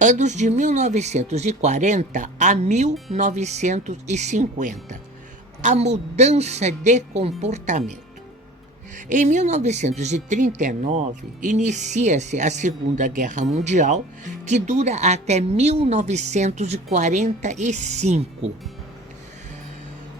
Anos de 1940 a 1950. A mudança de comportamento. Em 1939, inicia-se a Segunda Guerra Mundial, que dura até 1945.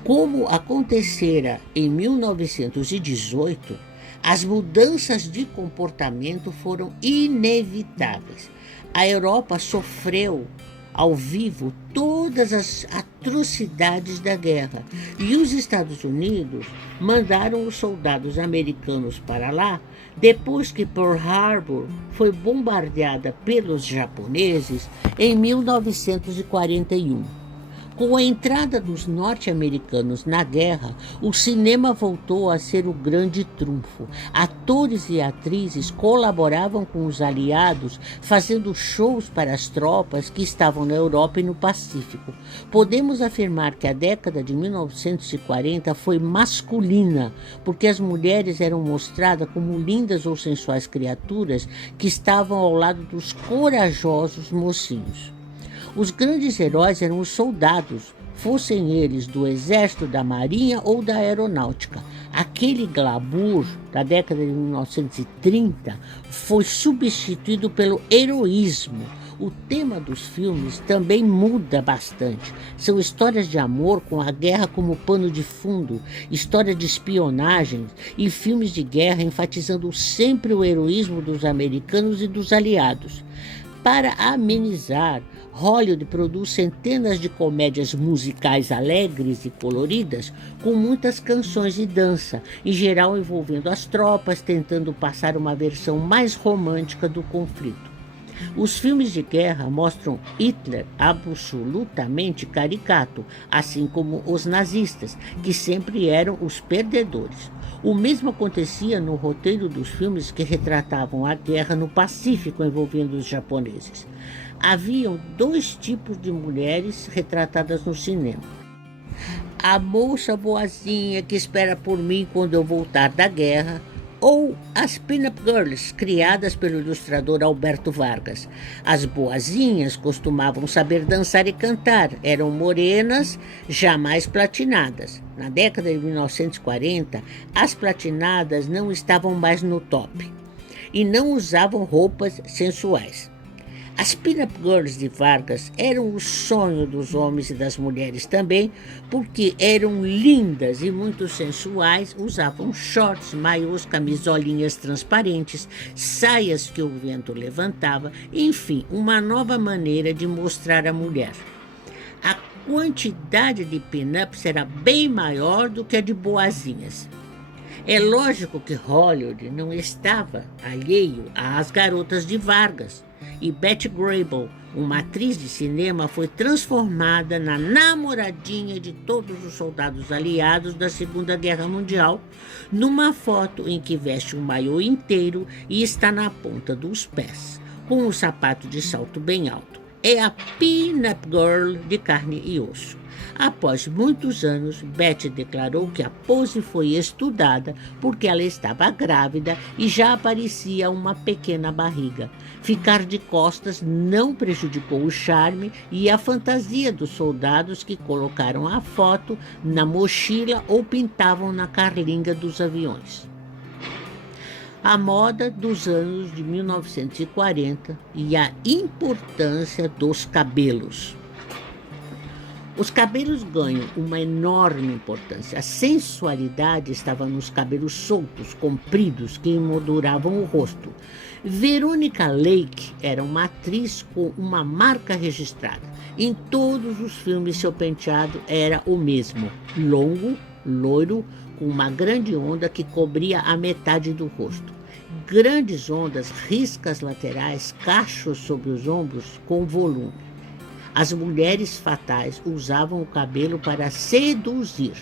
Como acontecera em 1918, as mudanças de comportamento foram inevitáveis. A Europa sofreu ao vivo todas as atrocidades da guerra e os Estados Unidos mandaram os soldados americanos para lá depois que Pearl Harbor foi bombardeada pelos japoneses em 1941. Com a entrada dos norte-americanos na guerra, o cinema voltou a ser o grande trunfo. Atores e atrizes colaboravam com os aliados, fazendo shows para as tropas que estavam na Europa e no Pacífico. Podemos afirmar que a década de 1940 foi masculina, porque as mulheres eram mostradas como lindas ou sensuais criaturas que estavam ao lado dos corajosos mocinhos. Os grandes heróis eram os soldados, fossem eles do exército, da marinha ou da aeronáutica. Aquele glamour da década de 1930 foi substituído pelo heroísmo. O tema dos filmes também muda bastante. São histórias de amor com a guerra como pano de fundo, história de espionagem e filmes de guerra enfatizando sempre o heroísmo dos americanos e dos aliados. Para amenizar, Hollywood produz centenas de comédias musicais alegres e coloridas, com muitas canções de dança, em geral envolvendo as tropas, tentando passar uma versão mais romântica do conflito. Os filmes de guerra mostram Hitler absolutamente caricato, assim como os nazistas, que sempre eram os perdedores. O mesmo acontecia no roteiro dos filmes que retratavam a guerra no Pacífico envolvendo os japoneses. Haviam dois tipos de mulheres retratadas no cinema. A moça boazinha que espera por mim quando eu voltar da guerra, ou as pin-up girls, criadas pelo ilustrador Alberto Vargas. As boazinhas costumavam saber dançar e cantar, eram morenas, jamais platinadas. Na década de 1940, as platinadas não estavam mais no top e não usavam roupas sensuais. As pin-up girls de Vargas eram o sonho dos homens e das mulheres também, porque eram lindas e muito sensuais, usavam shorts, maiôs, camisolinhas transparentes, saias que o vento levantava, enfim, uma nova maneira de mostrar a mulher. A quantidade de pin-ups era bem maior do que a de boazinhas. É lógico que Hollywood não estava alheio às garotas de Vargas, e Betty Grable, uma atriz de cinema, foi transformada na namoradinha de todos os soldados aliados da Segunda Guerra Mundial, numa foto em que veste um maiô inteiro e está na ponta dos pés, com um sapato de salto bem alto. É a pin-up girl de carne e osso. Após muitos anos, Betty declarou que a pose foi estudada porque ela estava grávida e já aparecia uma pequena barriga. Ficar de costas não prejudicou o charme e a fantasia dos soldados que colocaram a foto na mochila ou pintavam na carlinga dos aviões. A moda dos anos de 1940 e a importância dos cabelos. Os cabelos ganham uma enorme importância. A sensualidade estava nos cabelos soltos, compridos, que emolduravam o rosto. Veronica Lake era uma atriz com uma marca registrada. Em todos os filmes, seu penteado era o mesmo: longo, loiro, com uma grande onda que cobria a metade do rosto. Grandes ondas, riscas laterais, cachos sobre os ombros com volume. As mulheres fatais usavam o cabelo para seduzir,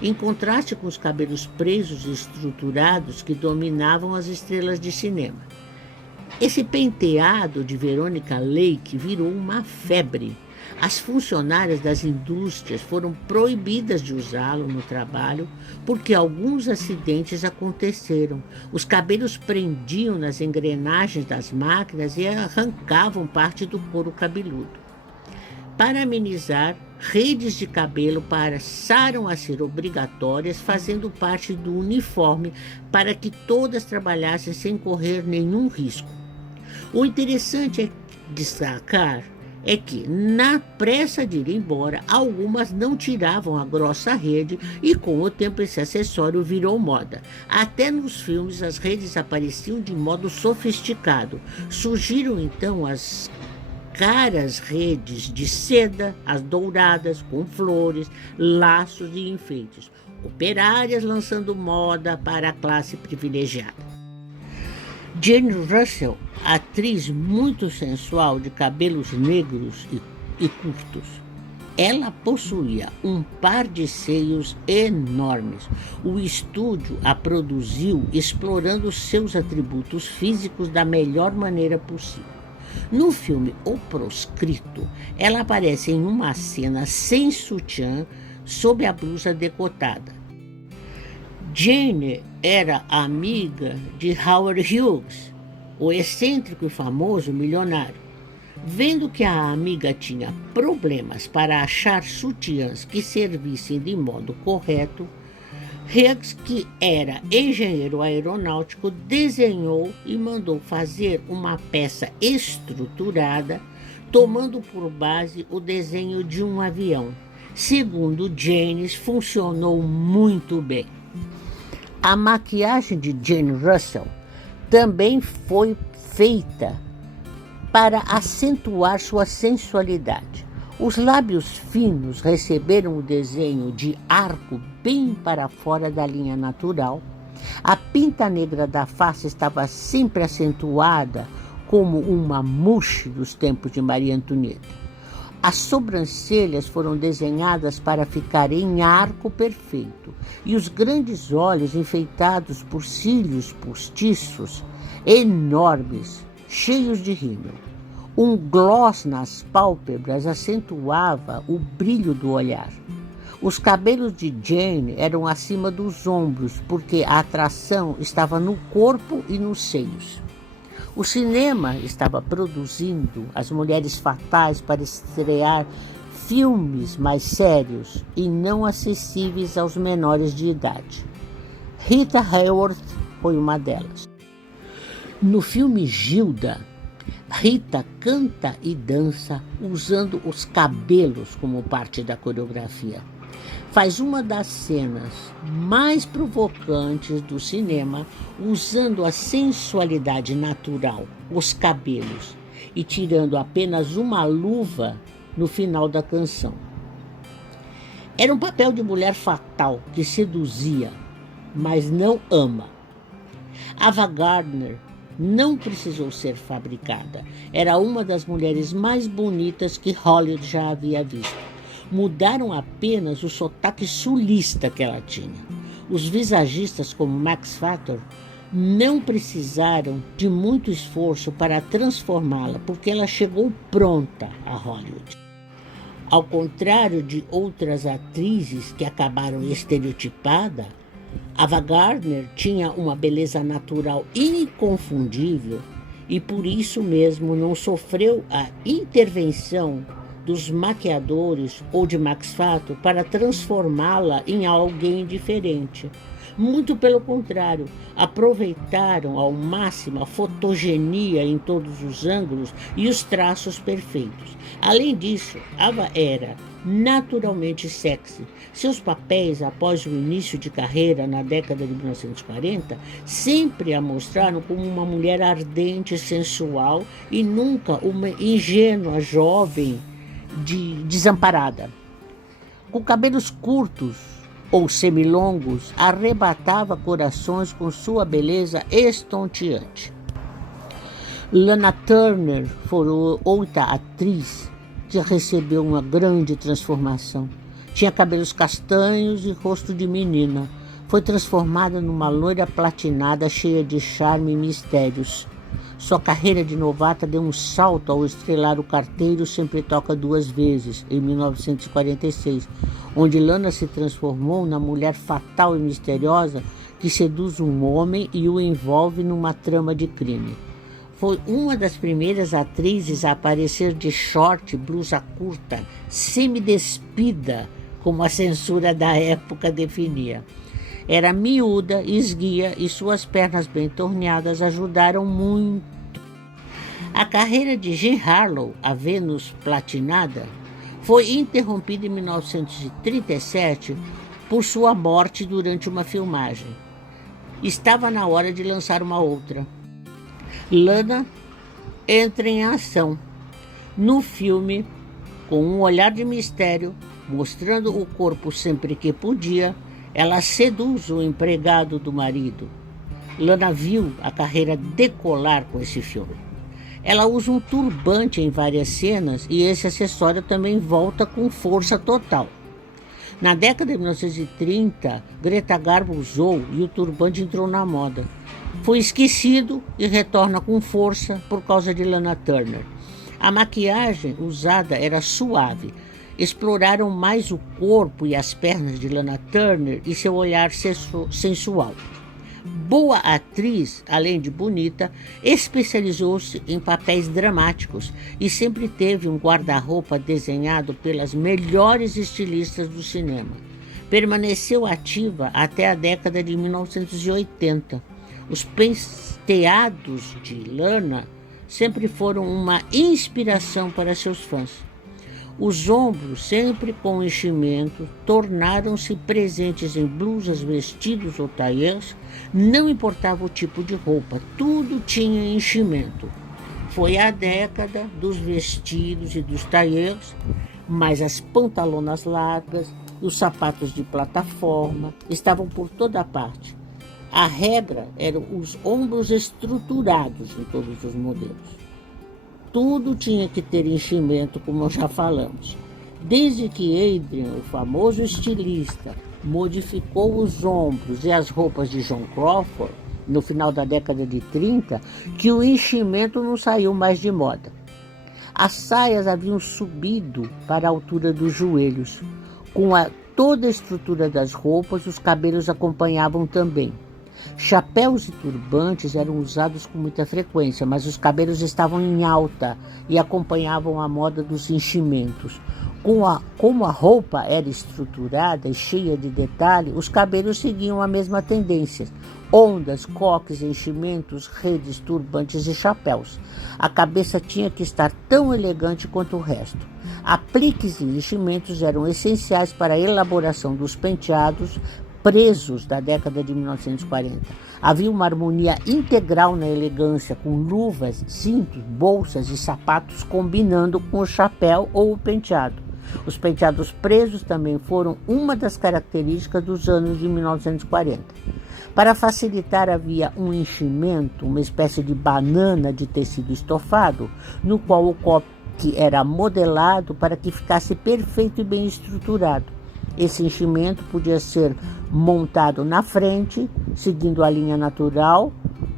em contraste com os cabelos presos e estruturados que dominavam as estrelas de cinema. Esse penteado de Veronica Lake virou uma febre. As funcionárias das indústrias foram proibidas de usá-lo no trabalho porque alguns acidentes aconteceram. Os cabelos prendiam nas engrenagens das máquinas e arrancavam parte do couro cabeludo. Para amenizar, redes de cabelo passaram a ser obrigatórias, fazendo parte do uniforme para que todas trabalhassem sem correr nenhum risco. O interessante é destacar é que, na pressa de ir embora, algumas não tiravam a grossa rede e, com o tempo, esse acessório virou moda. Até nos filmes, as redes apareciam de modo sofisticado. Surgiram, então, as caras redes de seda, as douradas, com flores, laços e enfeites. Operárias lançando moda para a classe privilegiada. Jane Russell, atriz muito sensual de cabelos negros e curtos. Ela possuía um par de seios enormes. O estúdio a produziu explorando seus atributos físicos da melhor maneira possível. No filme O Proscrito, ela aparece em uma cena sem sutiã sob a blusa decotada. Jane era amiga de Howard Hughes, o excêntrico e famoso milionário. Vendo que a amiga tinha problemas para achar sutiãs que servissem de modo correto, Hughes, que era engenheiro aeronáutico, desenhou e mandou fazer uma peça estruturada, tomando por base o desenho de um avião. Segundo Janes, funcionou muito bem. A maquiagem de Jane Russell também foi feita para acentuar sua sensualidade. Os lábios finos receberam o desenho de arco bem para fora da linha natural. A pinta negra da face estava sempre acentuada como uma mousse dos tempos de Maria Antonieta. As sobrancelhas foram desenhadas para ficar em arco perfeito e os grandes olhos enfeitados por cílios postiços enormes, cheios de rímel. Um gloss nas pálpebras acentuava o brilho do olhar. Os cabelos de Jane eram acima dos ombros, porque a atração estava no corpo e nos seios. O cinema estava produzindo As Mulheres Fatais para estrear filmes mais sérios e não acessíveis aos menores de idade. Rita Hayworth foi uma delas. No filme Gilda, Rita canta e dança usando os cabelos como parte da coreografia. Faz uma das cenas mais provocantes do cinema usando a sensualidade natural, os cabelos, e tirando apenas uma luva no final da canção. Era um papel de mulher fatal que seduzia, mas não ama. Ava Gardner não precisou ser fabricada. Era uma das mulheres mais bonitas que Hollywood já havia visto. Mudaram apenas o sotaque sulista que ela tinha. Os visagistas como Max Factor não precisaram de muito esforço para transformá-la, porque ela chegou pronta a Hollywood. Ao contrário de outras atrizes que acabaram estereotipada, Ava Gardner tinha uma beleza natural inconfundível e por isso mesmo não sofreu a intervenção dos maquiadores ou de Max Factor para transformá-la em alguém diferente. Muito pelo contrário, aproveitaram ao máximo a fotogenia em todos os ângulos e os traços perfeitos. Além disso, Ava era naturalmente sexy. Seus papéis após o início de carreira na década de 1940 sempre a mostraram como uma mulher ardente e sensual e nunca uma ingênua jovem desamparada. Com cabelos curtos ou semilongos, arrebatava corações com sua beleza estonteante. Lana Turner foi outra atriz que recebeu uma grande transformação. Tinha cabelos castanhos e rosto de menina. Foi transformada numa loira platinada cheia de charme e mistérios. Sua carreira de novata deu um salto ao estrelar O Carteiro Sempre Toca Duas Vezes, em 1946, onde Lana se transformou na mulher fatal e misteriosa que seduz um homem e o envolve numa trama de crime. Foi uma das primeiras atrizes a aparecer de short, blusa curta, semidespida, como a censura da época definia. Era miúda, esguia e suas pernas bem torneadas ajudaram muito. A carreira de Jean Harlow, a Vênus Platinada, foi interrompida em 1937 por sua morte durante uma filmagem. Estava na hora de lançar uma outra. Lana entra em ação no filme com um olhar de mistério, mostrando o corpo sempre que podia. Ela seduz o empregado do marido. Lana viu a carreira decolar com esse filme. Ela usa um turbante em várias cenas e esse acessório também volta com força total. Na década de 1930, Greta Garbo usou e o turbante entrou na moda. Foi esquecido e retorna com força por causa de Lana Turner. A maquiagem usada era suave. Exploraram mais o corpo e as pernas de Lana Turner e seu olhar sensual. Boa atriz, além de bonita, especializou-se em papéis dramáticos e sempre teve um guarda-roupa desenhado pelas melhores estilistas do cinema. Permaneceu ativa até a década de 1980. Os penteados de Lana sempre foram uma inspiração para seus fãs. Os ombros, sempre com enchimento, tornaram-se presentes em blusas, vestidos ou tailleurs. Não importava o tipo de roupa, tudo tinha enchimento. Foi a década dos vestidos e dos tailleurs, mas as pantalonas largas, os sapatos de plataforma estavam por toda parte. A regra eram os ombros estruturados em todos os modelos. Tudo tinha que ter enchimento, como já falamos. Desde que Adrian, o famoso estilista, modificou os ombros e as roupas de Joan Crawford, no final da década de 30, que o enchimento não saiu mais de moda. As saias haviam subido para a altura dos joelhos. Com toda a estrutura das roupas, os cabelos acompanhavam também. Chapéus e turbantes eram usados com muita frequência, mas os cabelos estavam em alta e acompanhavam a moda dos enchimentos. Como a roupa era estruturada e cheia de detalhe, os cabelos seguiam a mesma tendência: ondas, coques, enchimentos, redes, turbantes e chapéus. A cabeça tinha que estar tão elegante quanto o resto. Apliques e enchimentos eram essenciais para a elaboração dos penteados presos da década de 1940. Havia uma harmonia integral na elegância, com luvas, cintos, bolsas e sapatos combinando com o chapéu ou o penteado. Os penteados presos também foram uma das características dos anos de 1940. Para facilitar, havia um enchimento, uma espécie de banana de tecido estofado, no qual o coque era modelado para que ficasse perfeito e bem estruturado. Esse enchimento podia ser montado na frente, seguindo a linha natural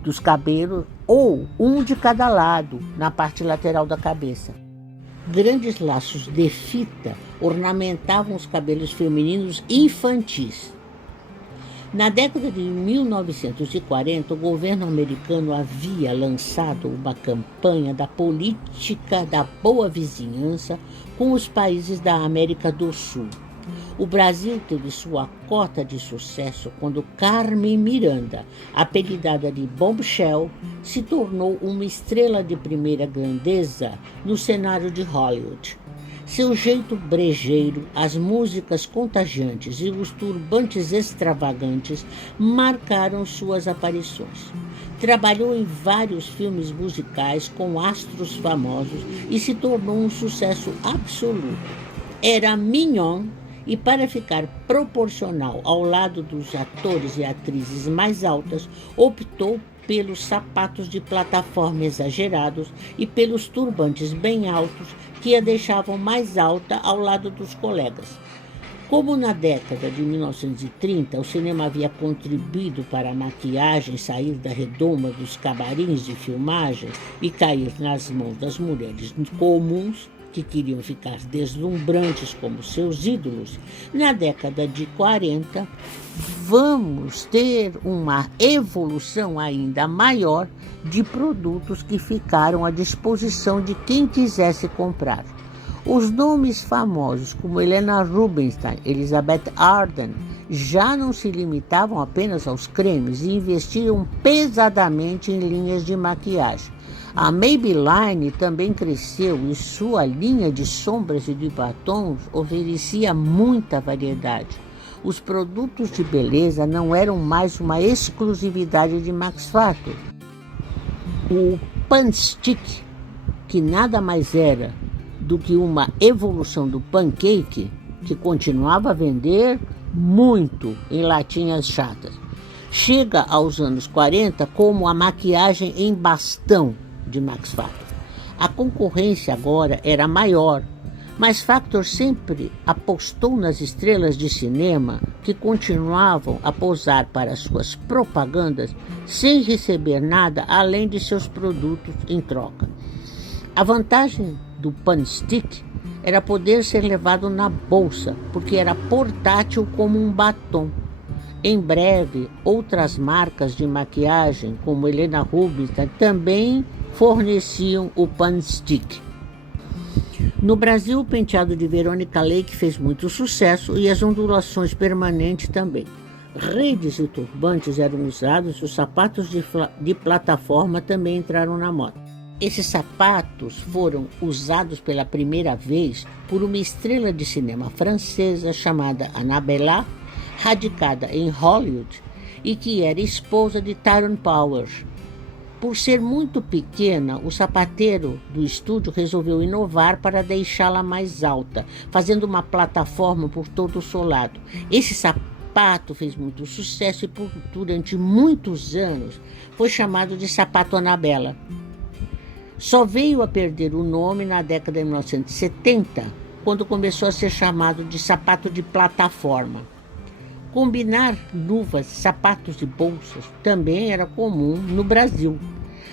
dos cabelos, ou um de cada lado, na parte lateral da cabeça. Grandes laços de fita ornamentavam os cabelos femininos infantis. Na década de 1940, o governo americano havia lançado uma campanha da política da boa vizinhança com os países da América do Sul. O Brasil teve sua cota de sucesso quando Carmen Miranda, apelidada de Bombshell, se tornou uma estrela de primeira grandeza no cenário de Hollywood. Seu jeito brejeiro, as músicas contagiantes e os turbantes extravagantes marcaram suas aparições. Trabalhou em vários filmes musicais com astros famosos e se tornou um sucesso absoluto. Era mignon e, para ficar proporcional ao lado dos atores e atrizes mais altas, optou pelos sapatos de plataforma exagerados e pelos turbantes bem altos que a deixavam mais alta ao lado dos colegas. Como na década de 1930 o cinema havia contribuído para a maquiagem sair da redoma dos cabarins de filmagem e cair nas mãos das mulheres comuns, que queriam ficar deslumbrantes como seus ídolos, na década de 40 vamos ter uma evolução ainda maior de produtos que ficaram à disposição de quem quisesse comprar. Os nomes famosos como Helena Rubinstein, Elizabeth Arden, já não se limitavam apenas aos cremes e investiam pesadamente em linhas de maquiagem. A Maybelline também cresceu e sua linha de sombras e de batons oferecia muita variedade. Os produtos de beleza não eram mais uma exclusividade de Max Factor. O Pan-Stick, que nada mais era do que uma evolução do pancake, que continuava a vender muito em latinhas chatas, chega aos anos 40 como a maquiagem em bastão de Max Factor. A concorrência agora era maior, mas Factor sempre apostou nas estrelas de cinema que continuavam a posar para suas propagandas sem receber nada além de seus produtos em troca. A vantagem do Pan-Stick era poder ser levado na bolsa, porque era portátil como um batom. Em breve, outras marcas de maquiagem, como Helena Rubinstein, também forneciam o Pan-Stick. No Brasil, o penteado de Veronica Lake fez muito sucesso e as ondulações permanentes também. Redes e turbantes eram usados e os sapatos de plataforma também entraram na moda. Esses sapatos foram usados pela primeira vez por uma estrela de cinema francesa chamada Annabella, radicada em Hollywood e que era esposa de Tyrone Power. Por ser muito pequena, o sapateiro do estúdio resolveu inovar para deixá-la mais alta, fazendo uma plataforma por todo o solado. Esse sapato fez muito sucesso e durante muitos anos foi chamado de sapato Annabella. Só veio a perder o nome na década de 1970, quando começou a ser chamado de sapato de plataforma. Combinar luvas, sapatos e bolsas também era comum no Brasil.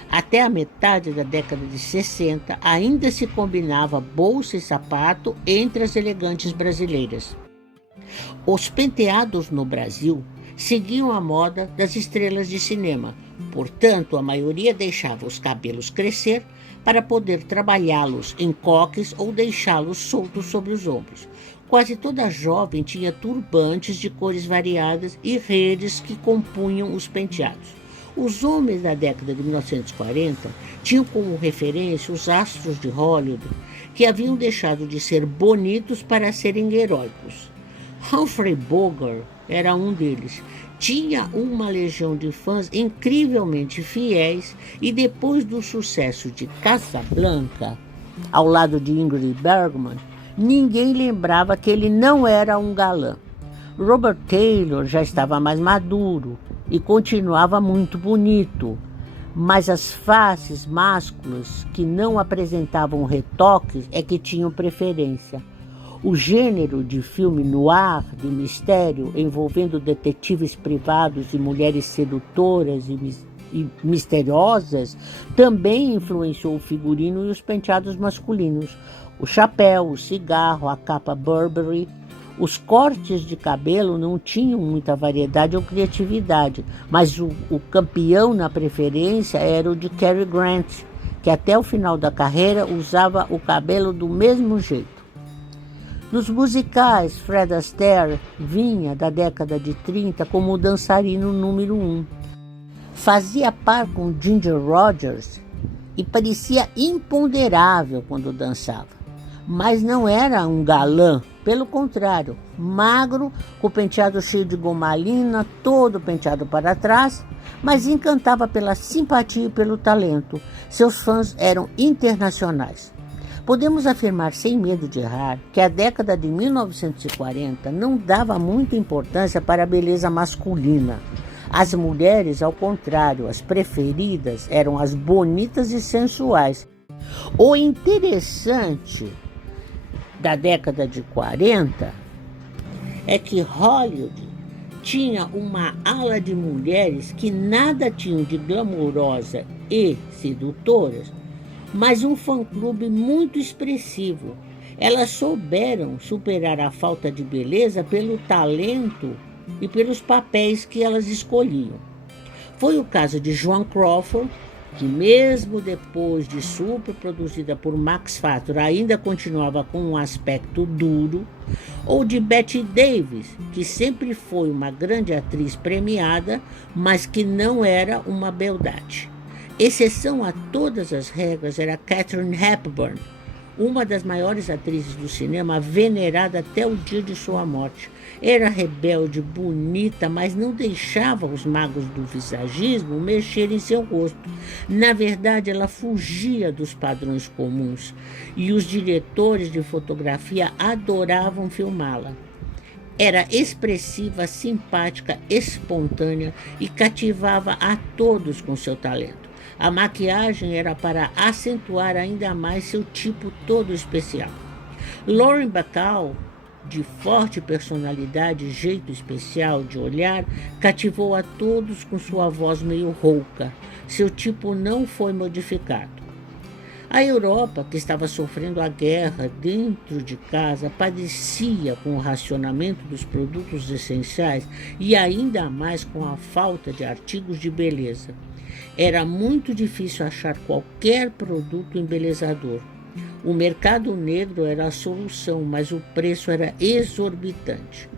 Até a metade da década de 60, ainda se combinava bolsa e sapato entre as elegantes brasileiras. Os penteados no Brasil seguiam a moda das estrelas de cinema. Portanto, a maioria deixava os cabelos crescer para poder trabalhá-los em coques ou deixá-los soltos sobre os ombros. Quase toda jovem tinha turbantes de cores variadas e redes que compunham os penteados. Os homens da década de 1940 tinham como referência os astros de Hollywood, que haviam deixado de ser bonitos para serem heróicos. Humphrey Bogart era um deles. Tinha uma legião de fãs incrivelmente fiéis e depois do sucesso de Casablanca, ao lado de Ingrid Bergman, ninguém lembrava que ele não era um galã. Robert Taylor já estava mais maduro e continuava muito bonito, mas as faces másculas que não apresentavam retoques é que tinham preferência. O gênero de filme noir, de mistério, envolvendo detetives privados e mulheres sedutoras e misteriosas, também influenciou o figurino e os penteados masculinos. O chapéu, o cigarro, a capa Burberry. Os cortes de cabelo não tinham muita variedade ou criatividade, mas o campeão na preferência era o de Cary Grant, que até o final da carreira usava o cabelo do mesmo jeito. Nos musicais, Fred Astaire vinha da década de 30 como o dançarino número 1. Fazia par com Ginger Rogers e parecia imponderável quando dançava. Mas não era um galã, pelo contrário, magro, com o penteado cheio de gomalina, todo penteado para trás, mas encantava pela simpatia e pelo talento. Seus fãs eram internacionais. Podemos afirmar sem medo de errar que a década de 1940 não dava muita importância para a beleza masculina. As mulheres, ao contrário, as preferidas eram as bonitas e sensuais. O interessante da década de 40 é que Hollywood tinha uma ala de mulheres que nada tinham de glamurosa e sedutoras, mas um fã-clube muito expressivo. Elas souberam superar a falta de beleza pelo talento e pelos papéis que elas escolhiam. Foi o caso de Joan Crawford, que mesmo depois de super produzida por Max Factor ainda continuava com um aspecto duro, ou de Bette Davis, que sempre foi uma grande atriz premiada, mas que não era uma beldade. Exceção a todas as regras era Katharine Hepburn, uma das maiores atrizes do cinema, venerada até o dia de sua morte. Era rebelde, bonita, mas não deixava os magos do visagismo mexer em seu rosto. Na verdade, ela fugia dos padrões comuns e os diretores de fotografia adoravam filmá-la. Era expressiva, simpática, espontânea e cativava a todos com seu talento. A maquiagem era para acentuar ainda mais seu tipo todo especial. Lauren Bacall, de forte personalidade e jeito especial de olhar, cativou a todos com sua voz meio rouca. Seu tipo não foi modificado. A Europa, que estava sofrendo a guerra dentro de casa, padecia com o racionamento dos produtos essenciais e ainda mais com a falta de artigos de beleza. Era muito difícil achar qualquer produto embelezador. O mercado negro era a solução, mas o preço era exorbitante.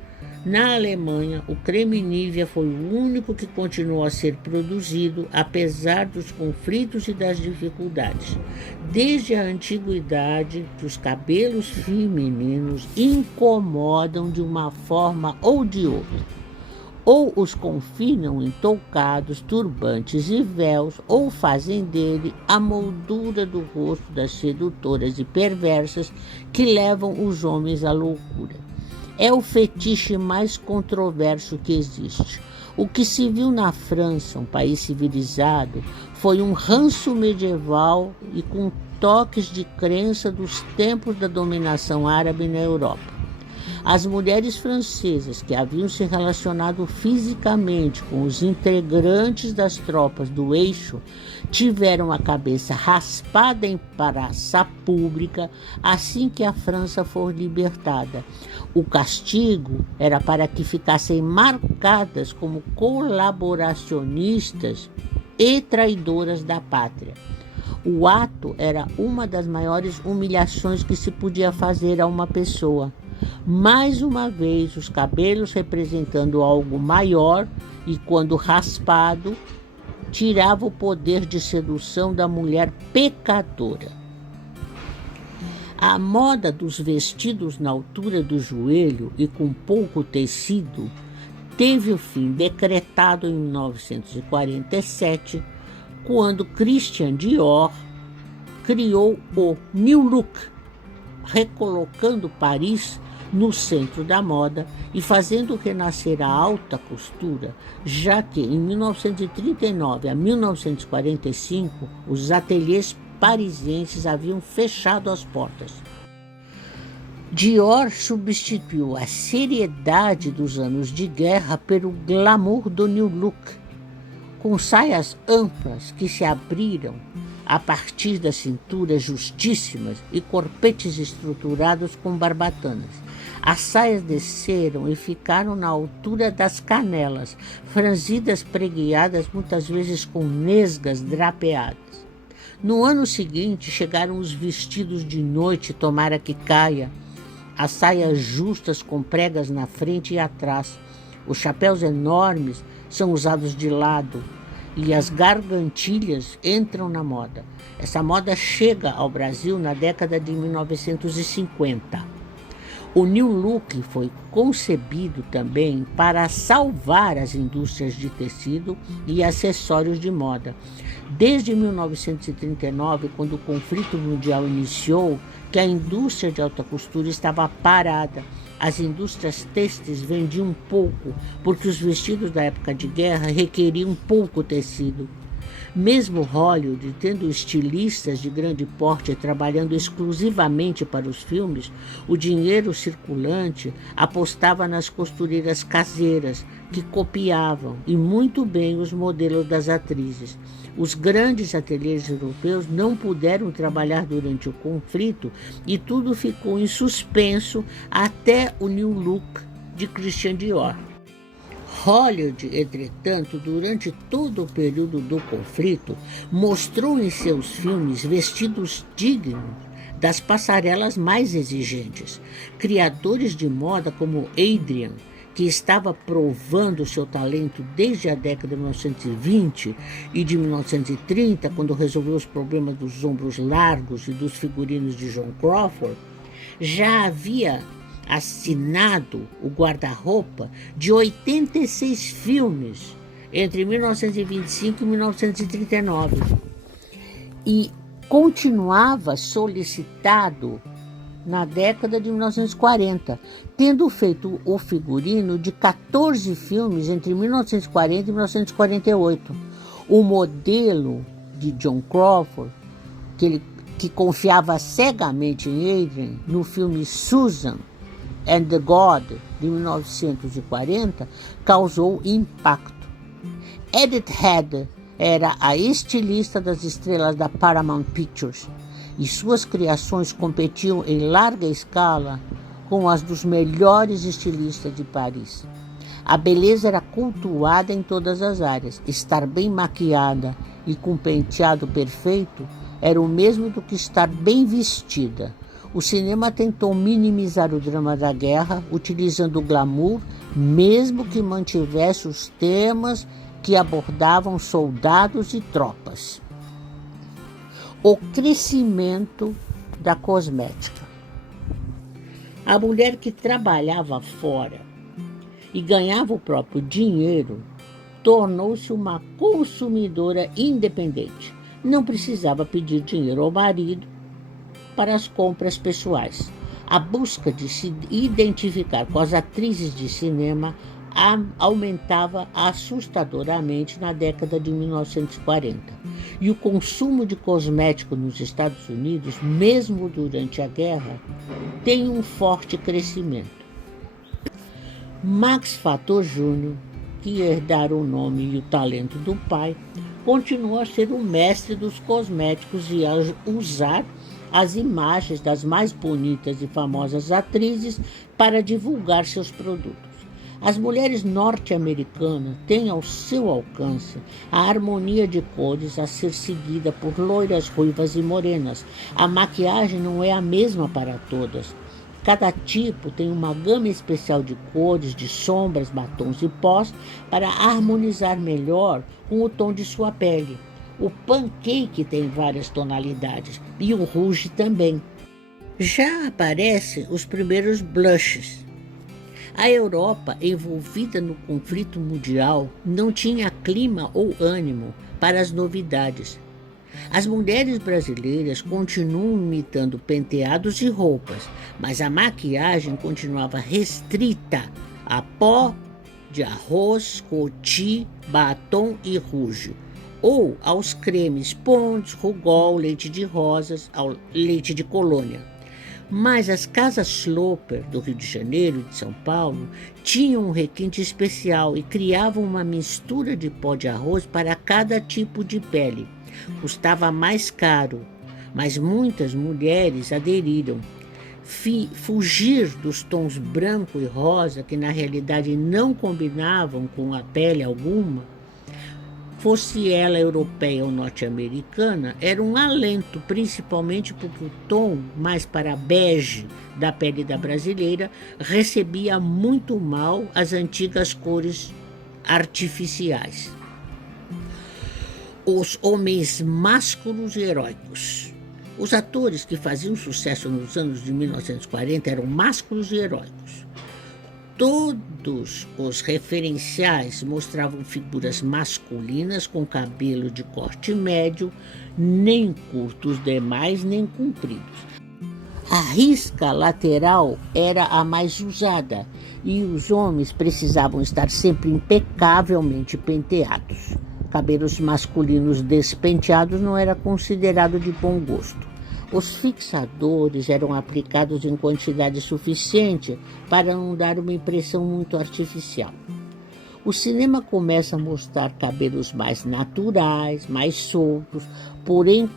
Na Alemanha, o creme Nivea foi o único que continuou a ser produzido, apesar dos conflitos e das dificuldades. Desde a antiguidade, os cabelos femininos incomodam de uma forma ou de outra. Ou os confinam em toucados, turbantes e véus, ou fazem dele a moldura do rosto das sedutoras e perversas que levam os homens à loucura. É o fetiche mais controverso que existe. O que se viu na França, um país civilizado, foi um ranço medieval e com toques de crença dos tempos da dominação árabe na Europa. As mulheres francesas que haviam se relacionado fisicamente com os integrantes das tropas do eixo tiveram a cabeça raspada em praça pública assim que a França for libertada. O castigo era para que ficassem marcadas como colaboracionistas e traidoras da pátria. O ato era uma das maiores humilhações que se podia fazer a uma pessoa. Mais uma vez, os cabelos representando algo maior e, quando raspado, tirava o poder de sedução da mulher pecadora. A moda dos vestidos na altura do joelho e com pouco tecido teve o fim decretado em 1947, quando Christian Dior criou o New Look, recolocando Paris no centro da moda e fazendo renascer a alta costura, já que em 1939 a 1945 os ateliês parisienses haviam fechado as portas. Dior substituiu a seriedade dos anos de guerra pelo glamour do New Look, com saias amplas que se abriram a partir das cinturas justíssimas e corpetes estruturados com barbatanas. As saias desceram e ficaram na altura das canelas, franzidas pregueadas muitas vezes com nesgas drapeadas. No ano seguinte chegaram os vestidos de noite, tomara que caia, as saias justas com pregas na frente e atrás. Os chapéus enormes são usados de lado e as gargantilhas entram na moda. Essa moda chega ao Brasil na década de 1950. O New Look foi concebido também para salvar as indústrias de tecido e acessórios de moda. Desde 1939, quando o conflito mundial iniciou, que a indústria de alta costura estava parada. As indústrias têxteis vendiam pouco, porque os vestidos da época de guerra requeriam pouco tecido. Mesmo Hollywood, tendo estilistas de grande porte trabalhando exclusivamente para os filmes, o dinheiro circulante apostava nas costureiras caseiras, que copiavam, e muito bem, os modelos das atrizes. Os grandes ateliês europeus não puderam trabalhar durante o conflito e tudo ficou em suspenso até o New Look de Christian Dior. Hollywood, entretanto, durante todo o período do conflito, mostrou em seus filmes vestidos dignos das passarelas mais exigentes. Criadores de moda como Adrian, que estava provando seu talento desde a década de 1920 e de 1930, quando resolveu os problemas dos ombros largos e dos figurinos de Joan Crawford, já havia assinado o guarda-roupa de 86 filmes entre 1925 e 1939 e continuava solicitado na década de 1940, tendo feito o figurino de 14 filmes entre 1940 e 1948. O modelo de Joan Crawford, que confiava cegamente em Adrian no filme Susan and the God, de 1940, causou impacto. Edith Head era a estilista das estrelas da Paramount Pictures e suas criações competiam em larga escala com as dos melhores estilistas de Paris. A beleza era cultuada em todas as áreas. Estar bem maquiada e com penteado perfeito era o mesmo do que estar bem vestida. O cinema tentou minimizar o drama da guerra, utilizando o glamour, mesmo que mantivesse os temas que abordavam soldados e tropas. O crescimento da cosmética. A mulher que trabalhava fora e ganhava o próprio dinheiro tornou-se uma consumidora independente. Não precisava pedir dinheiro ao marido para as compras pessoais. A busca de se identificar com as atrizes de cinema aumentava assustadoramente na década de 1940. E o consumo de cosméticos nos Estados Unidos, mesmo durante a guerra, tem um forte crescimento. Max Factor Jr., que herdara o nome e o talento do pai, continuou a ser o mestre dos cosméticos e a usar as imagens das mais bonitas e famosas atrizes para divulgar seus produtos. As mulheres norte-americanas têm ao seu alcance a harmonia de cores a ser seguida por loiras, ruivas e morenas. A maquiagem não é a mesma para todas. Cada tipo tem uma gama especial de cores, de sombras, batons e pós para harmonizar melhor com o tom de sua pele. O pancake tem várias tonalidades e o rouge também. Já aparecem os primeiros blushes. A Europa, envolvida no conflito mundial, não tinha clima ou ânimo para as novidades. As mulheres brasileiras continuam imitando penteados e roupas, mas a maquiagem continuava restrita a pó de arroz, coty, batom e rouge, ou aos cremes Pond's, Rugol, leite de rosas, ao leite de colônia. Mas as casas Sloper do Rio de Janeiro e de São Paulo tinham um requinte especial e criavam uma mistura de pó de arroz para cada tipo de pele. Custava mais caro, mas muitas mulheres aderiram. Fugir dos tons branco e rosa, que na realidade não combinavam com a pele alguma, fosse ela europeia ou norte-americana, era um alento, principalmente porque o tom mais para bege da pele da brasileira recebia muito mal as antigas cores artificiais. Os homens másculos e heróicos. Os atores que faziam sucesso nos anos de 1940 eram másculos e heróicos. Todos os referenciais mostravam figuras masculinas com cabelo de corte médio, nem curtos demais, nem compridos. A risca lateral era a mais usada e os homens precisavam estar sempre impecavelmente penteados. cabelos masculinos despenteados não era considerado de bom gosto. Os fixadores eram aplicados em quantidade suficiente para não dar uma impressão muito artificial. O cinema começa a mostrar cabelos mais naturais, mais soltos, porém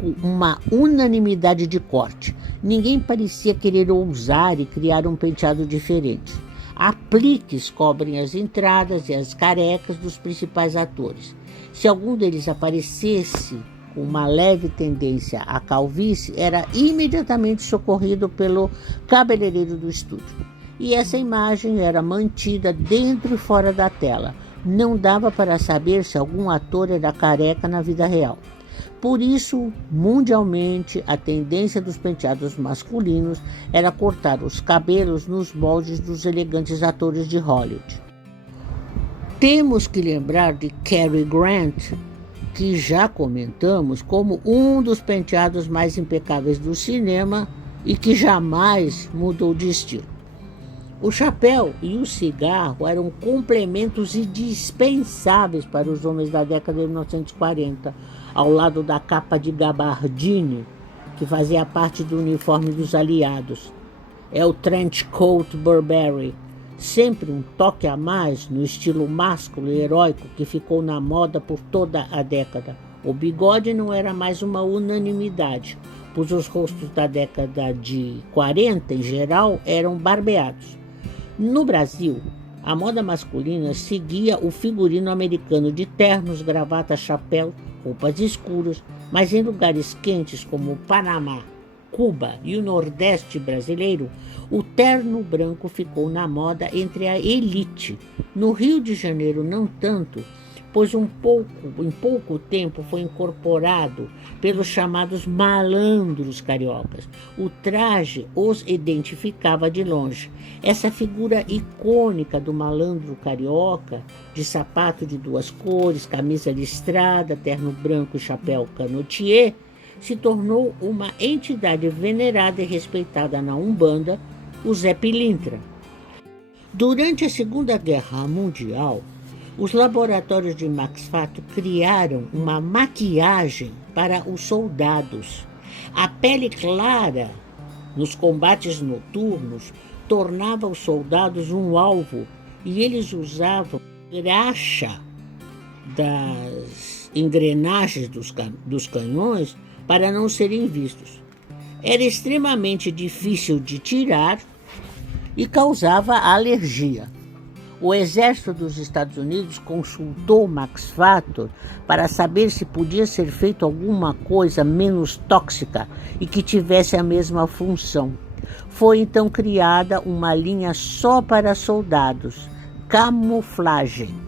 com uma unanimidade de corte. Ninguém parecia querer ousar e criar um penteado diferente. Apliques cobrem as entradas e as carecas dos principais atores. Se algum deles aparecesse com uma leve tendência à calvície, era imediatamente socorrido pelo cabeleireiro do estúdio. E essa imagem era mantida dentro e fora da tela. Não dava para saber se algum ator era careca na vida real. Por isso, mundialmente, a tendência dos penteados masculinos era cortar os cabelos nos moldes dos elegantes atores de Hollywood. Temos que lembrar de Cary Grant, que já comentamos como um dos penteados mais impecáveis do cinema e que jamais mudou de estilo. O chapéu e o cigarro eram complementos indispensáveis para os homens da década de 1940, ao lado da capa de gabardine, que fazia parte do uniforme dos aliados. É o trench coat Burberry, sempre um toque a mais no estilo másculo e heróico que ficou na moda por toda a década. O bigode não era mais uma unanimidade, pois os rostos da década de 40, em geral, eram barbeados. No Brasil, a moda masculina seguia o figurino americano de ternos, gravatas, chapéu, roupas escuras, mas em lugares quentes como o Panamá, Cuba e o Nordeste brasileiro, o terno branco ficou na moda entre a elite. No Rio de Janeiro, não tanto, pois em pouco tempo foi incorporado pelos chamados malandros cariocas. O traje os identificava de longe. Essa figura icônica do malandro carioca, de sapato de duas cores, camisa listrada, terno branco e chapéu canotier, se tornou uma entidade venerada e respeitada na Umbanda, o Zé Pilintra. Durante a Segunda Guerra Mundial, os laboratórios de Max Factor criaram uma maquiagem para os soldados. A pele clara nos combates noturnos tornava os soldados um alvo e eles usavam graxa das engrenagens dos canhões para não serem vistos. Era extremamente difícil de tirar e causava alergia. O exército dos Estados Unidos consultou Max Factor para saber se podia ser feito alguma coisa menos tóxica e que tivesse a mesma função. Foi então criada uma linha só para soldados, camuflagem.